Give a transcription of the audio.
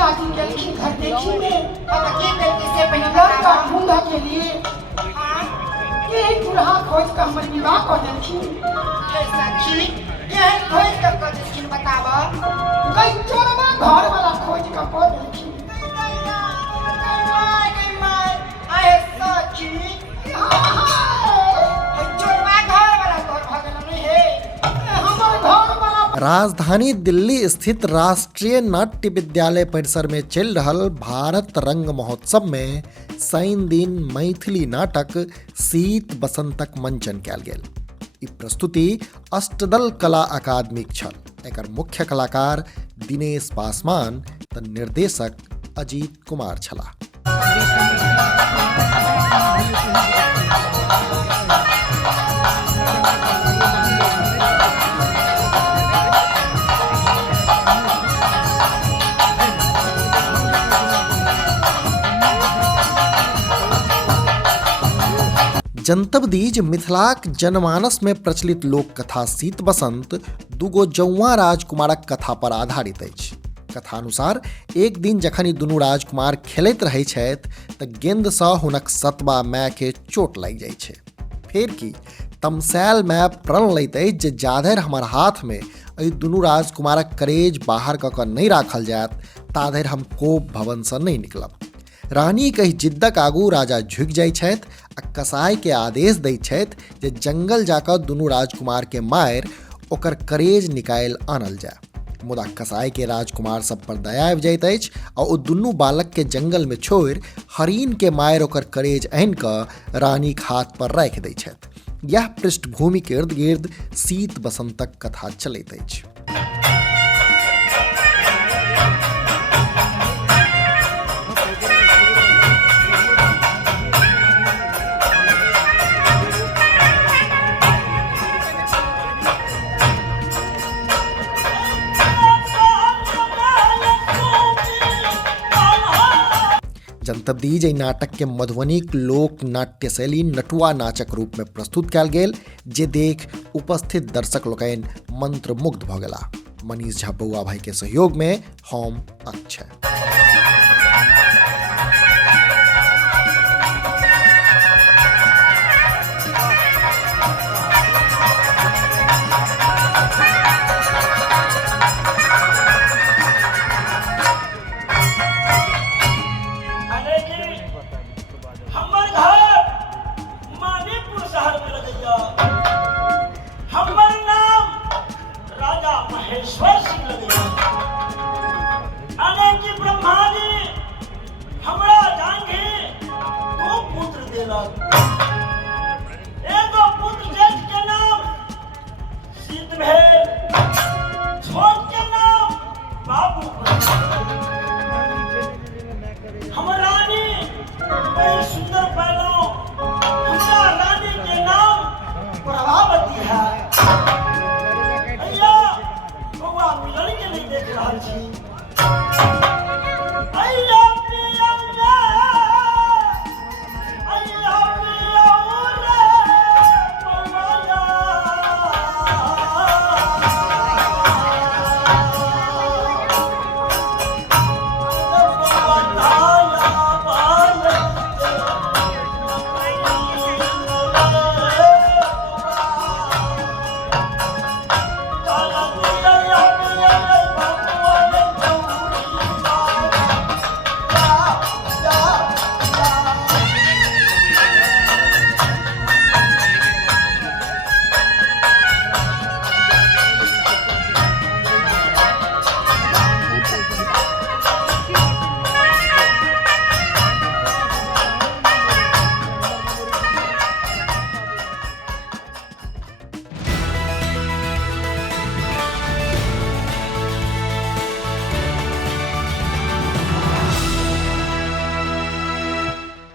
जी गेलखिन घर देखी में अब की बेटी से पहले लड़का ढूंढा के लिए हां यही दुल्हा खोज का हमर विवाह कर देलखिन। हे सखी ये खोज कर देलखिन बताबा कई चोरवा घर वाला खोज का कर देलखिन। आए सखी चोरवा घर वाला तोर भगल नहीं है हमर घर वाला। राजधानी दिल्ली स्थित राष्ट्रीय नाट्य विद्यालय परिसर में चल रहल भारत रंग महोत्सव में शनि दिन मैथिली नाटक शीत बसंतक मंचन कयल गेल। ई प्रस्तुति अष्टदल कला अकादमिक छल। एकर मुख्य कलाकार दिनेश पासवान त निर्देशक अजीत कुमार छलाह। जनतब दीज मिथिलाक जनमानस में प्रचलित लोक कथा शीत बसंत दूगो जौआ राजकुमारक कथा पर आधारित अछि। कथानुसार एक दिन जखन ई दुनू राजकुमार खेलैत रहै छथि तऽ गेंदसँ हुनक सतबा माय के चोट लागि जाइ छै। फेर की तमसायल माय प्रण लैत अछि जे जाधरि हमर हाथ में एहि दुनू राजकुमारक करेज बाहर कऽ कऽ नहि राखल जायत ताधरि हम कोप भवनसँ नहि निकलब। रानी कहि जिद्दक आगू राजा झुकि जाइ छथि आ कसाई के आदेश दै छथि जे जंगल जाकऽ दुनू राजकुमार के मारि ओकर करेज निकालि आनल जाय। मुदा कसाई के राजकुमार सब पर दया आबि जाइत अछि आ ओ दुनू बालक के जंगल में छोड़ि हरिन के मारि ओकर करेज आनि कऽ रानीक हाथ पर राखि दै छथि। यह पृष्ठभूमि के इर्द गिर्द शीत बसंतक कथा चलैत अछि। जनतब दीज एहि नाटक के मधुबनीक लोक नाट्य शैली नटुआ नाचक रूप में प्रस्तुत कयल गेल जे देख उपस्थित दर्शक लोकनि मंत्रमुग्ध भऽ गेलाह। मनीष झा बउआ भाई के सहयोग में हम अक्षय। एगो पुत्र जेठ के नाम शीत भेल, छोट के नाम बाबू। हमर रानी